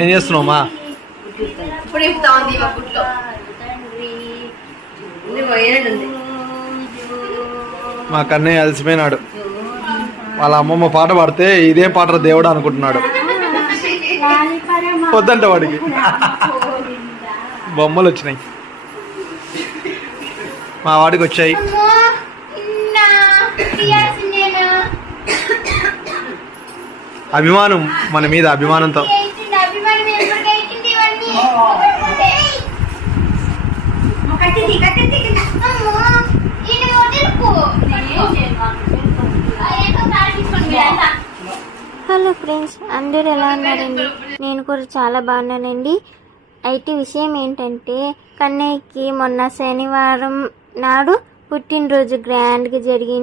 ఏం చేస్తున్నావు మా? మా కన్నయ్య అలసిపోయినాడు. వాళ్ళ అమ్మమ్మ పాట పాడితే ఇదే పాట దేవుడు అనుకుంటున్నాడు. వద్దంట వాడికి. బొమ్మలు వచ్చినాయి, మా వాడికి వచ్చాయి. అభిమానం, మన మీద అభిమానంతో. హలో ఫ్రెండ్స్, అందరూ ఎలా ఉన్నారండి? నేను కూడా చాలా బాగున్నానండి. అయితే విషయం ఏంటంటే, కన్నయ్యకి మొన్న శనివారం నాడు పుట్టినరోజు గ్రాండ్గా జరిగింది.